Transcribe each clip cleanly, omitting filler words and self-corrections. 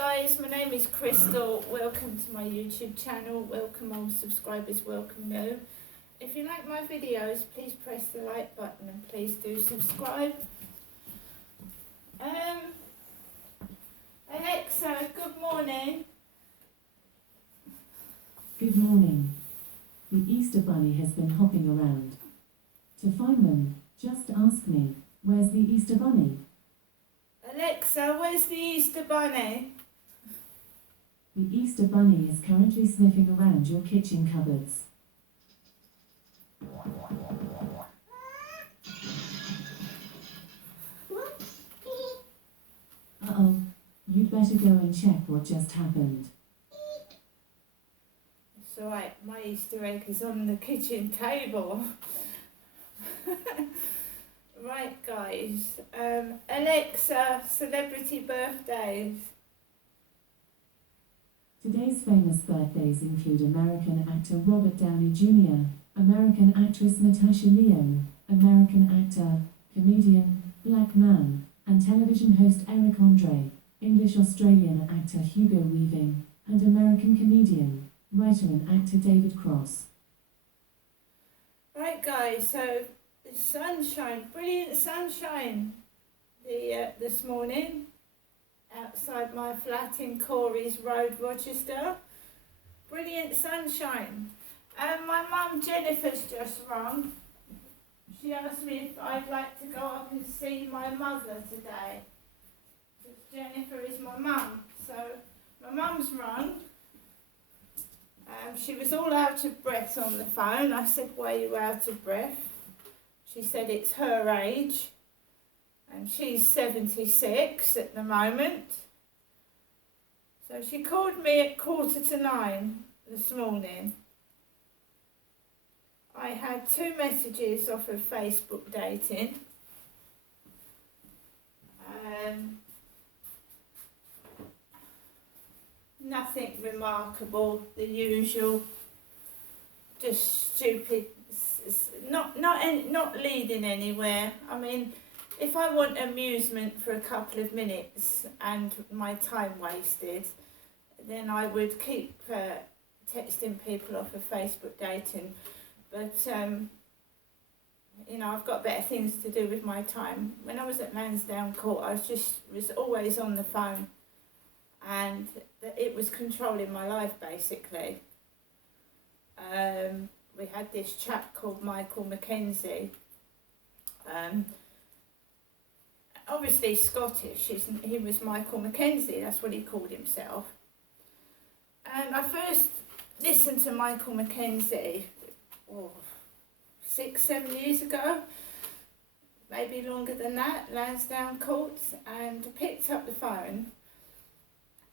guys, my name is Crystal. Welcome to my YouTube channel. Welcome old subscribers, welcome new. If you like my videos, please press the like button and please do subscribe. Alexa, good morning. Good morning. The Easter Bunny has been hopping around. To find them, just ask me, where's the Easter Bunny? Alexa, where's the Easter Bunny? The Easter Bunny is currently sniffing around your kitchen cupboards. Uh-oh, you'd better go and check what just happened. It's alright, my Easter egg is on the kitchen table. Right guys, Alexa, celebrity birthdays. Today's famous birthdays include American actor Robert Downey Jr., American actress Natasha Lyonne, American actor, comedian, black man, and television host Eric Andre, English-Australian actor Hugo Weaving, and American comedian, writer and actor David Cross. Right guys, so the sunshine, brilliant sunshine this morning outside my flat in Corey's Road, Rochester. Brilliant sunshine. And my mum Jennifer's just rung. She asked me if I'd like to go up and see my mother today. Jennifer is my mum. So my mum's rung. She was all out of breath on the phone. I said, why are you out of breath? She said it's her age. And she's 76 at the moment. So she called me at 9:15 this morning. I had 2 messages off of Facebook dating. Nothing remarkable, the usual, just stupid, not leading anywhere. I mean, if I want amusement for a couple of minutes and my time wasted, then I would keep texting people off of Facebook dating. But, you know, I've got better things to do with my time. When I was at Lansdowne Court, I was always on the phone, and it was controlling my life, basically. We had this chap called Michael Mackenzie. Obviously Scottish, he was Michael Mackenzie, that's what he called himself. And I first listened to Michael Mackenzie 6-7 years ago, maybe longer than that, Lansdowne Court, and I picked up the phone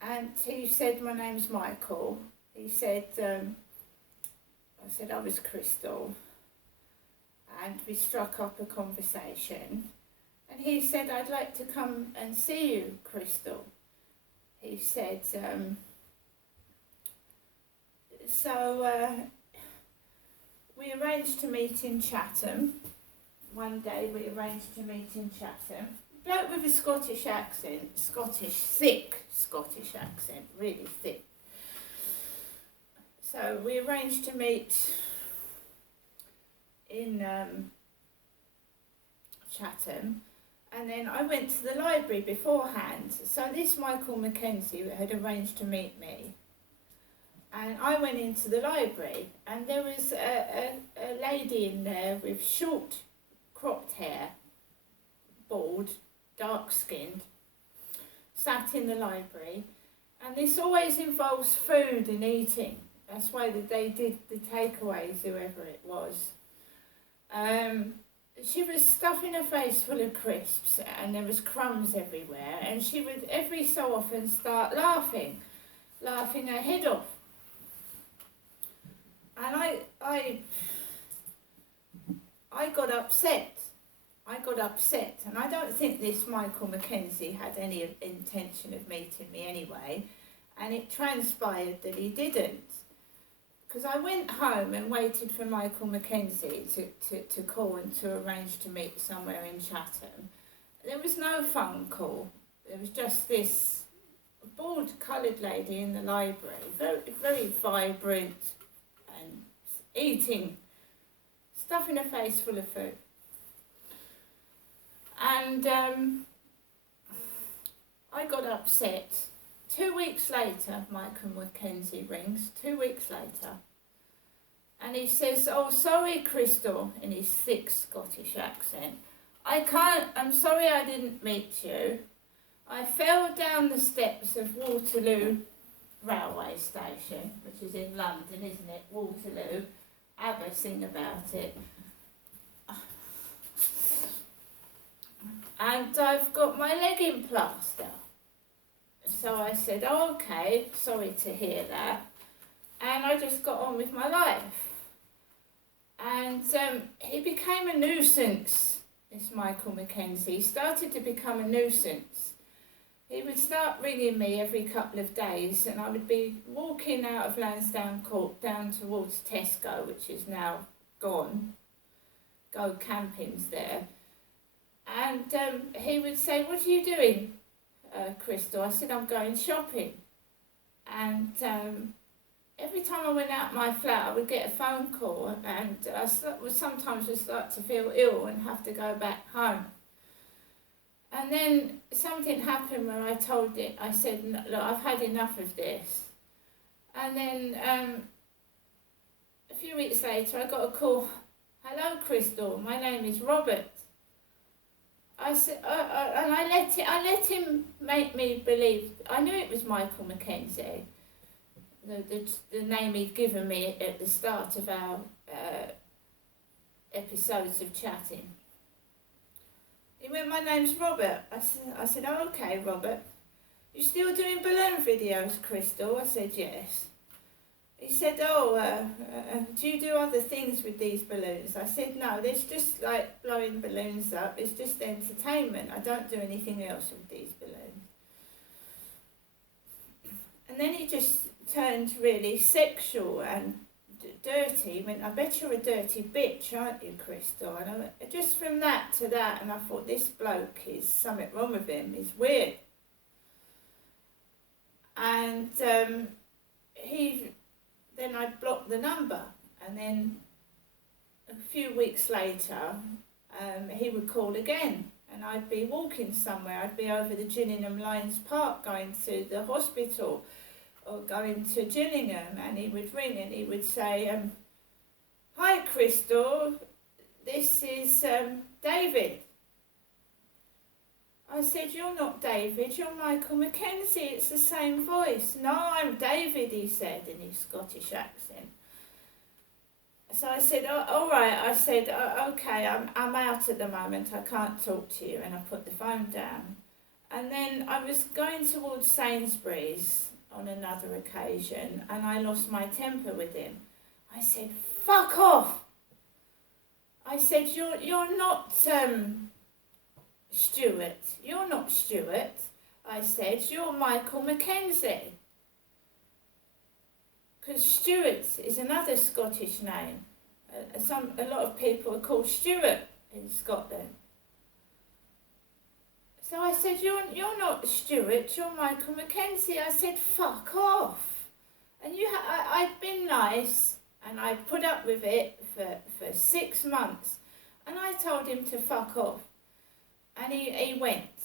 and he said, my name's Michael. He said, I said I was Crystal, and we struck up a conversation. And he said, I'd like to come and see you, Crystal. He said, we arranged to meet in Chatham. One day we arranged to meet in Chatham. Bloke with a Scottish accent, thick Scottish accent, really thick. So we arranged to meet in Chatham. And then I went to the library beforehand. So this Michael Mackenzie had arranged to meet me. And I went into the library and there was a lady in there with short cropped hair, bald, dark skinned, sat in the library. And this always involves food and eating. That's why they did the takeaways, whoever it was. She was stuffing her face full of crisps and there was crumbs everywhere, and she would every so often start laughing her head off. And I got upset. And I don't think this Michael Mackenzie had any intention of meeting me anyway, and it transpired that he didn't. Because I went home and waited for Michael Mackenzie to call and to arrange to meet somewhere in Chatham. There was no phone call. There was just this bored coloured lady in the library, very, very vibrant and eating, stuffing her face full of food. And I got upset. 2 weeks later, Michael Mackenzie rings, 2 weeks later, and he says, "Oh, sorry, Crystal," in his thick Scottish accent. I'm sorry I didn't meet you. I fell down the steps of Waterloo railway station, which is in London, isn't it? Waterloo. ABBA sing about it. And I've got my leg in plaster. So I said, "Oh, okay, sorry to hear that." And I just got on with my life. And he became a nuisance, this Michael Mackenzie. He started to become a nuisance. He would start ringing me every couple of days, and I would be walking out of Lansdowne Court down towards Tesco, which is now gone. Go Camping's there. And he would say, "What are you doing, Crystal?" I said, "I'm going shopping." And every time I went out my flat, I would get a phone call, and I sometimes would start to feel ill and have to go back home. And then something happened where I said, "Look, I've had enough of this." And then a few weeks later, I got a call. "Hello, Crystal, my name is Robert." I said, and I let him make me believe. I knew it was Michael Mackenzie, the name he'd given me at the start of our episodes of chatting. He went, "My name's Robert." I said, "Oh, okay, Robert. You still doing balloon videos, Crystal?" I said, "Yes." He said, "Oh, do you do other things with these balloons?" I said, "No, there's just like blowing balloons up. It's just entertainment. I don't do anything else with these balloons." And then he just turned really sexual and dirty. He went, "I bet you're a dirty bitch, aren't you, Crystal?" And I went, just from that to that, and I thought, this bloke is something wrong with him. He's weird. And then I blocked the number, and then a few weeks later, he would call again, and I'd be walking somewhere. I'd be over the Gillingham Lions Park going to the hospital or going to Gillingham, and he would ring and he would say, "Hi, Crystal, this is David." I said, "You're not David, you're Michael Mackenzie, it's the same voice." "No, I'm David," he said in his Scottish accent. So I said, "Oh, all right." I said, "Okay, I'm out at the moment, I can't talk to you," and I put the phone down. And then I was going towards Sainsbury's on another occasion, and I lost my temper with him. I said, "Fuck off!" I said, You're not Stuart. You're not Stuart." I said, "You're Michael Mackenzie." Because Stuart is another Scottish name. A lot of people are called Stuart in Scotland. So I said, "You're not Stuart, you're Michael Mackenzie." I said, "Fuck off." And I'd been nice, and I put up with it for 6 months. And I told him to fuck off. And he went.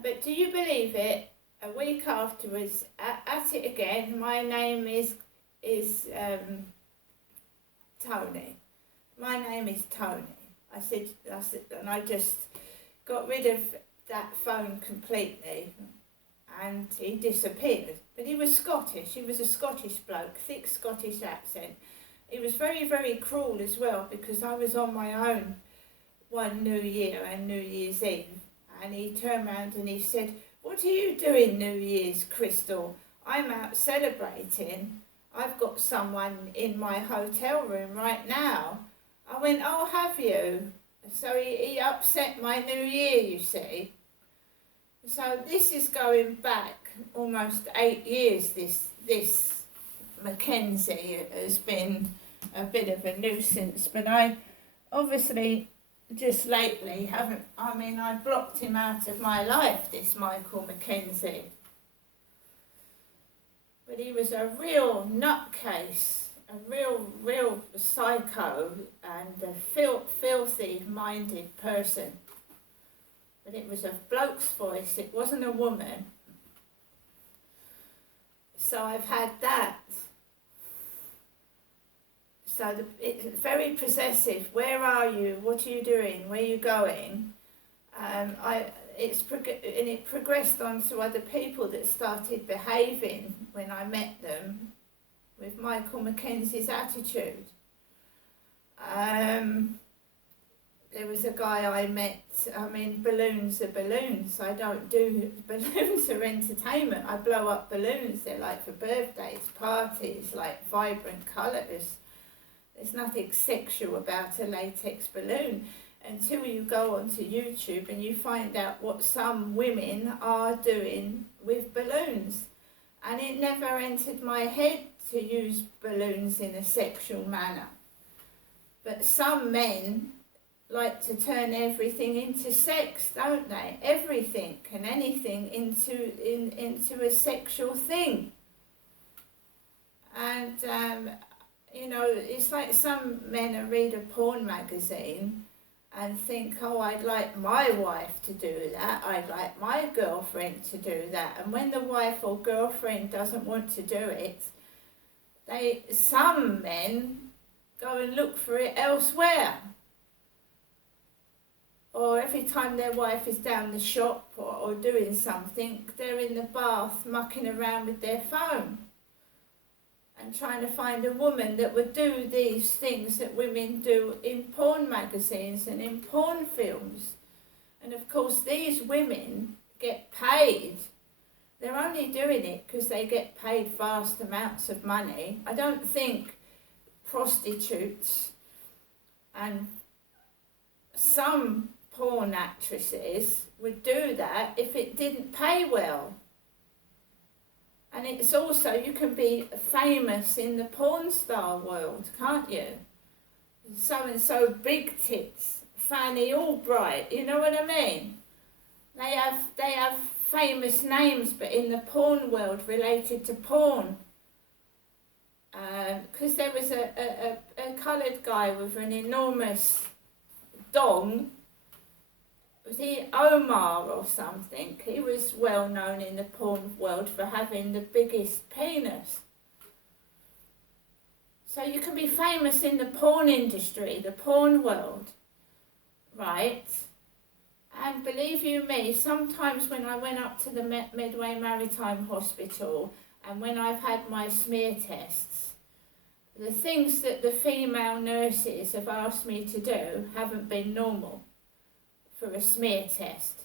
But do you believe it? A week afterwards, at it again, "My name is Tony. My name is Tony." I said, and I just got rid of that phone completely, and he disappeared. But he was Scottish. He was a Scottish bloke, thick Scottish accent. He was very, very cruel as well, because I was on my own one New Year and New Year's Eve, and he turned around and he said, "What are you doing New Year's, Crystal?" "I'm out celebrating. I've got someone in my hotel room right now." I went, "Oh, have you?" So he upset my New Year, you see. So this is going back almost 8 years. This Mackenzie has been a bit of a nuisance, but I obviously just lately I blocked him out of my life, this Michael Mackenzie. but he was a real nutcase, a real psycho and a filthy-minded person. But it was a bloke's voice, it wasn't a woman. So I've had that. So it's very possessive. Where are you? What are you doing? Where are you going? It progressed on to other people that started behaving when I met them with Michael Mackenzie's attitude. There was a guy I met, balloons are balloons. I don't do, balloons are entertainment. I blow up balloons, they're like for birthdays, parties, like vibrant colours. There's nothing sexual about a latex balloon until you go onto YouTube and you find out what some women are doing with balloons. And it never entered my head to use balloons in a sexual manner. But some men like to turn everything into sex, don't they? Everything and anything into a sexual thing. And it's like some men read a porn magazine and think, oh, I'd like my wife to do that, I'd like my girlfriend to do that. And when the wife or girlfriend doesn't want to do it, some men go and look for it elsewhere. Or every time their wife is down the shop or doing something, they're in the bath mucking around with their phone and trying to find a woman that would do these things that women do in porn magazines and in porn films. And of course these women get paid. They're only doing it because they get paid vast amounts of money. I don't think prostitutes and some porn actresses would do that if it didn't pay well. And it's also, you can be famous in the porn star world, can't you? So-and-so big tits, Fanny Albright, you know what I mean? They have famous names, but in the porn world related to porn. Because there was a coloured guy with an enormous dong. Was he Omar or something? He was well known in the porn world for having the biggest penis. So you can be famous in the porn industry, the porn world, right? And believe you me, sometimes when I went up to the Medway Maritime Hospital and when I've had my smear tests, the things that the female nurses have asked me to do haven't been normal for a smear test.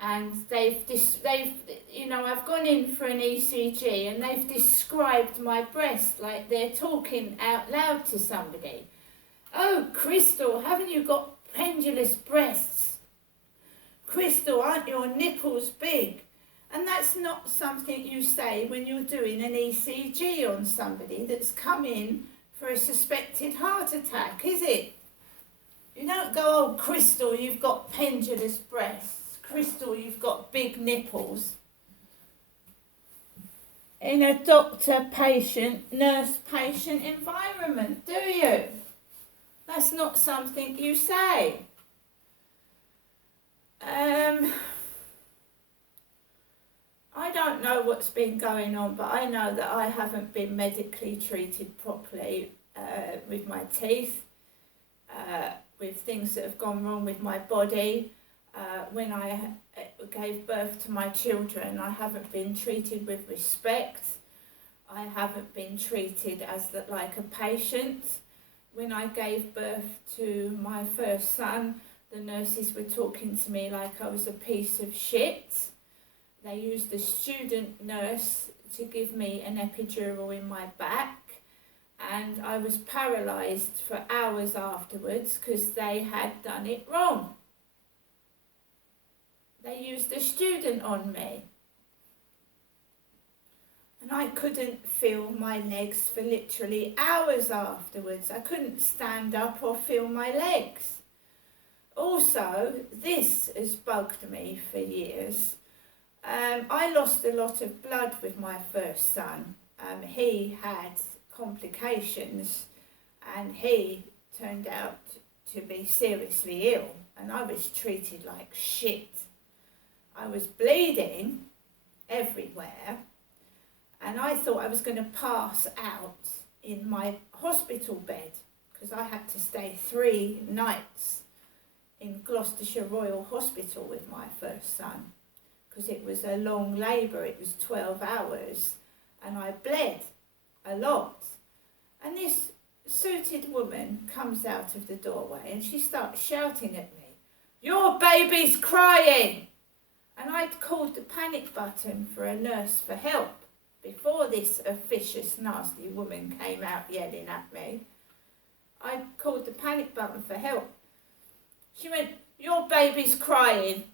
And I've gone in for an ECG and they've described my breast like they're talking out loud to somebody. Oh, Crystal, haven't you got pendulous breasts? Crystal, aren't your nipples big? And that's not something you say when you're doing an ECG on somebody that's come in for a suspected heart attack, is it? You don't go, oh, Crystal, you've got pendulous breasts. Crystal, you've got big nipples. In a doctor-patient, nurse-patient environment, do you? That's not something you say. I don't know what's been going on, but I know that I haven't been medically treated properly with my teeth, with things that have gone wrong with my body. When I gave birth to my children, I haven't been treated with respect. I haven't been treated as like a patient. When I gave birth to my first son, the nurses were talking to me like I was a piece of shit. They used a student nurse to give me an epidural in my back, and I was paralysed for hours afterwards because they had done it wrong. They used a student on me. And I couldn't feel my legs for literally hours afterwards. I couldn't stand up or feel my legs. Also, this has bugged me for years. I lost a lot of blood with my first son. He had complications and he turned out to be seriously ill, and I was treated like shit. I was bleeding everywhere and I thought I was going to pass out in my hospital bed because I had to stay 3 nights in Gloucestershire Royal Hospital with my first son because it was a long labour, it was 12 hours and I bled a lot. And this suited woman comes out of the doorway and she starts shouting at me, "Your baby's crying!" And I'd called the panic button for a nurse for help before this officious, nasty woman came out yelling at me. I'd called the panic button for help. She went, "Your baby's crying."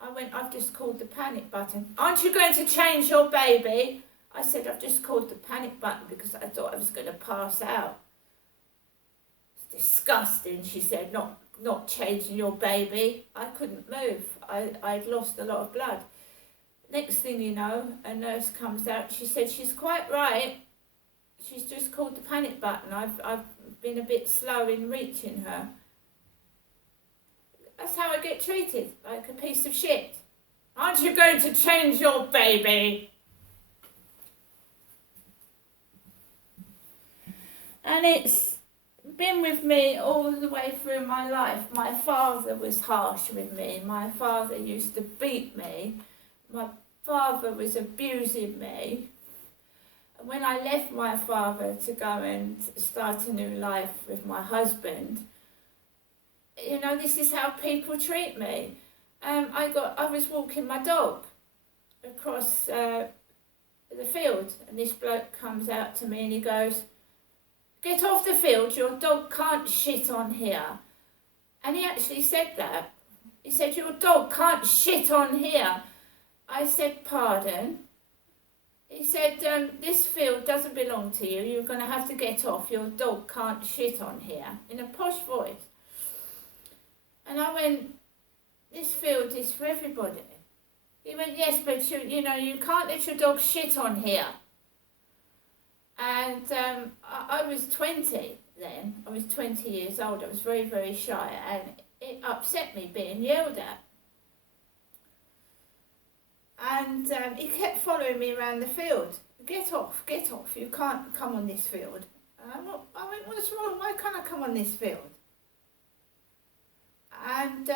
I went, "I've just called the panic button." "Aren't you going to change your baby?" I said, "I've just called the panic button because I thought I was going to pass out." "It's disgusting," she said, not changing your baby." I couldn't move. I'd lost a lot of blood. Next thing you know, a nurse comes out. She said, "She's quite right. She's just called the panic button. I've been a bit slow in reaching her." That's how I get treated, like a piece of shit. "Aren't you going to change your baby?" And it's been with me all the way through my life. My father was harsh with me. My father used to beat me. My father was abusing me. When I left my father to go and start a new life with my husband, you know, this is how people treat me. I was walking my dog across the field and this bloke comes out to me and he goes, "Get off the field, your dog can't shit on here." And he actually said that. He said, "Your dog can't shit on here." I said, "Pardon?" He said, "This field doesn't belong to you. You're going to have to get off. Your dog can't shit on here," in a posh voice. And I went, "This field is for everybody." He went, "Yes, but you can't let your dog shit on here." And I was 20 then. I was 20 years old. I was very, very shy, and it upset me being yelled at. And he kept following me around the field. Get off, you can't come on this field." And I went, "What's wrong? Why can't I come on this field?" And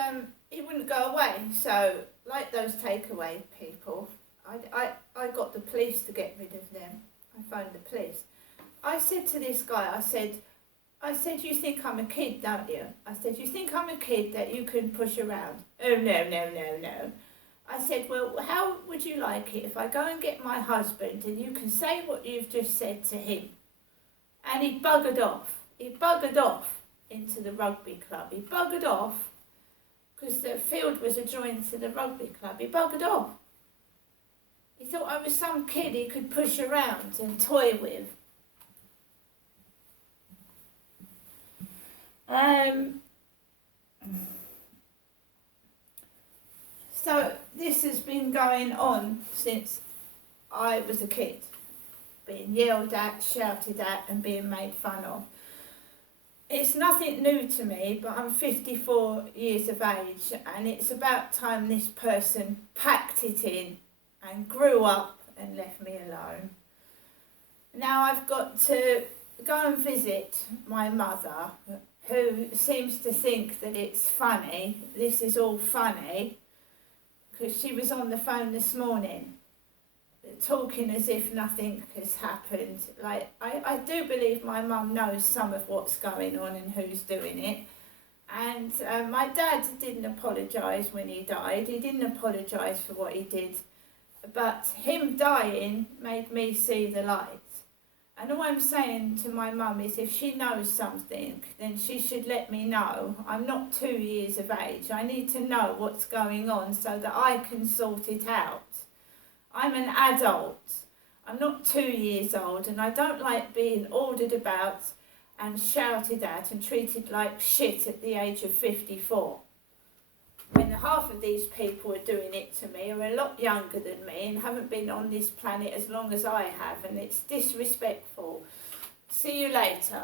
he wouldn't go away. So, like those takeaway people, I got the police to get rid of them. I phoned the police. I said to this guy, I said, "You think I'm a kid, don't you?" I said, "You think I'm a kid that you can push around?" "Oh, no. I said, "Well, how would you like it if I go and get my husband and you can say what you've just said to him?" And he buggered off. He buggered off into the rugby club. He buggered off because the field was adjoined to the rugby club. He buggered off. He thought I was some kid he could push around and toy with. So this has been going on since I was a kid, being yelled at, shouted at and being made fun of. It's nothing new to me, but I'm 54 years of age and it's about time this person packed it in and grew up and left me alone. Now I've got to go and visit my mother, who seems to think that it's funny. This is all funny, because she was on the phone this morning talking as if nothing has happened. Like, I do believe my mum knows some of what's going on and who's doing it. And my dad didn't apologise when he died. He didn't apologise for what he did. But him dying made me see the light. And all I'm saying to my mum is if she knows something, then she should let me know. I'm not 2 years of age. I need to know what's going on so that I can sort it out. I'm an adult. I'm not 2 years old, and I don't like being ordered about and shouted at and treated like shit at the age of 54. when half of these people are doing it to me are a lot younger than me and haven't been on this planet as long as I have, and it's disrespectful. See you later.